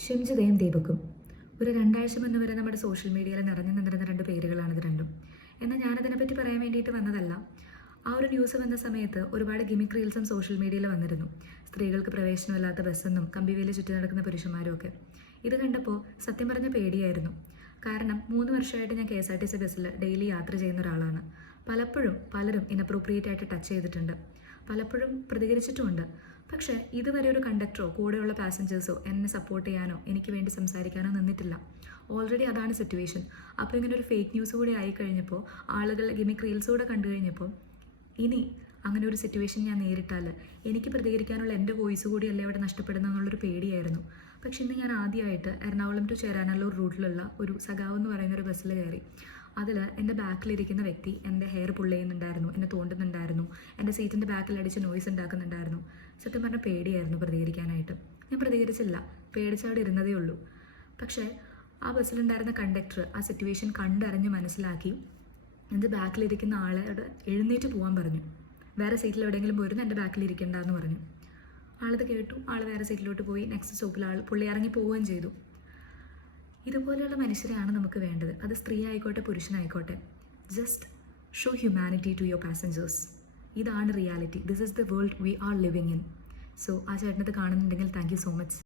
ഷിംജിതയും ദീപക്കും ഒരു 2 ആഴ്ച മുന്നേ വരെ നമ്മുടെ സോഷ്യൽ മീഡിയയിൽ നിറഞ്ഞു നിന്നിരുന്ന 2 പേരുകളാണ് ഇത് രണ്ടും. എന്നാൽ ഞാനതിനെപ്പറ്റി പറയാൻ വേണ്ടിയിട്ട് വന്നതല്ല. ആ ഒരു ന്യൂസ് വന്ന സമയത്ത് ഒരുപാട് ഗിമിക് റീൽസും സോഷ്യൽ മീഡിയയിൽ വന്നിരുന്നു. സ്ത്രീകൾക്ക് പ്രവേശനമില്ലാത്ത ബസ്സെന്നും കമ്പിവേലി ചുറ്റി നടക്കുന്ന പുരുഷന്മാരും ഒക്കെ. ഇത് കണ്ടപ്പോൾ സത്യം പറഞ്ഞ പേടിയായിരുന്നു. കാരണം 3 വർഷമായിട്ട് ഞാൻ KSRTC ബസ്സിൽ ഡെയിലി യാത്ര ചെയ്യുന്ന ഒരാളാണ്. പലപ്പോഴും പലരും ഇനപ്രോപ്രിയേറ്റ് ആയിട്ട് ടച്ച് ചെയ്തിട്ടുണ്ട്. പലപ്പോഴും പ്രതികരിച്ചിട്ടുമുണ്ട്. പക്ഷേ ഇതുവരെ ഒരു കണ്ടക്ടറോ കൂടെയുള്ള പാസഞ്ചേഴ്സോ എന്നെ സപ്പോർട്ട് ചെയ്യാനോ എനിക്ക് വേണ്ടി സംസാരിക്കാനോ നിന്നിട്ടില്ല. ഓൾറെഡി അതാണ് സിറ്റുവേഷൻ. അപ്പോൾ ഇങ്ങനെ ഒരു ഫേക്ക് ന്യൂസ് കൂടി ആയിക്കഴിഞ്ഞപ്പോൾ, ആളുകൾ ഗിമിക് റീൽസ് കൂടെ കണ്ടു കഴിഞ്ഞപ്പോൾ, ഇനി അങ്ങനെ ഒരു സിറ്റുവേഷൻ ഞാൻ നേരിട്ടാൽ എനിക്ക് പ്രതികരിക്കാനുള്ള എൻ്റെ വോയിസ് കൂടിയല്ലേ അവിടെ നഷ്ടപ്പെടുന്നതെന്നുള്ളൊരു പേടിയായിരുന്നു. പക്ഷെ ഇന്ന് ഞാൻ ആദ്യമായിട്ട് എറണാകുളം ടു ചേരാനല്ലൂർ റൂട്ടിലുള്ള ഒരു സഖാവ് എന്ന് പറയുന്ന ഒരു ബസ്സിൽ കയറി. അതിൽ എൻ്റെ ബാക്കിലിരിക്കുന്ന വ്യക്തി എൻ്റെ ഹെയർ പുള്ള് ചെയ്യുന്നുണ്ടായിരുന്നു, എന്നെ തോണ്ടുന്നുണ്ടായിരുന്നു, എൻ്റെ സീറ്റിൻ്റെ ബാക്കിൽ അടിച്ച് നോയ്സ് ഉണ്ടാക്കുന്നുണ്ടായിരുന്നു. സത്യം പറഞ്ഞാൽ പേടിയായിരുന്നു പ്രതികരിക്കാനായിട്ട്. ഞാൻ പ്രതികരിച്ചില്ല, പേടിച്ചവിടെ ഇരുന്നതേ ഉള്ളൂ. പക്ഷേ ആ ബസ്സിലുണ്ടായിരുന്ന കണ്ടക്ടർ ആ സിറ്റുവേഷൻ കണ്ടറിഞ്ഞ് മനസ്സിലാക്കി എൻ്റെ ബാക്കിലിരിക്കുന്ന ആളോട് എഴുന്നേറ്റ് പോകാൻ പറഞ്ഞു. വേറെ സീറ്റിൽ എവിടെയെങ്കിലും പോയിരുന്നു, എൻ്റെ ബാക്കിലിരിക്കേണ്ടെന്ന് പറഞ്ഞു. ആളത് കേട്ടു. ആൾ വേറെ സീറ്റിലോട്ട് പോയി. നെക്സ്റ്റ് സ്റ്റോപ്പിൽ പുള്ളി ഇറങ്ങി പോവുകയും ചെയ്തു. ഇതുപോലെയുള്ള മനുഷ്യരെയാണ് നമുക്ക് വേണ്ടത്. അത് സ്ത്രീ ആയിക്കോട്ടെ പുരുഷനായിക്കോട്ടെ. Just show humanity to your passengers. ഇതാണ് reality. This is the world we are living in. So ആ ചേട്ടനത് കാണുന്നുണ്ടെങ്കിൽ താങ്ക് യു സോ മച്ച്.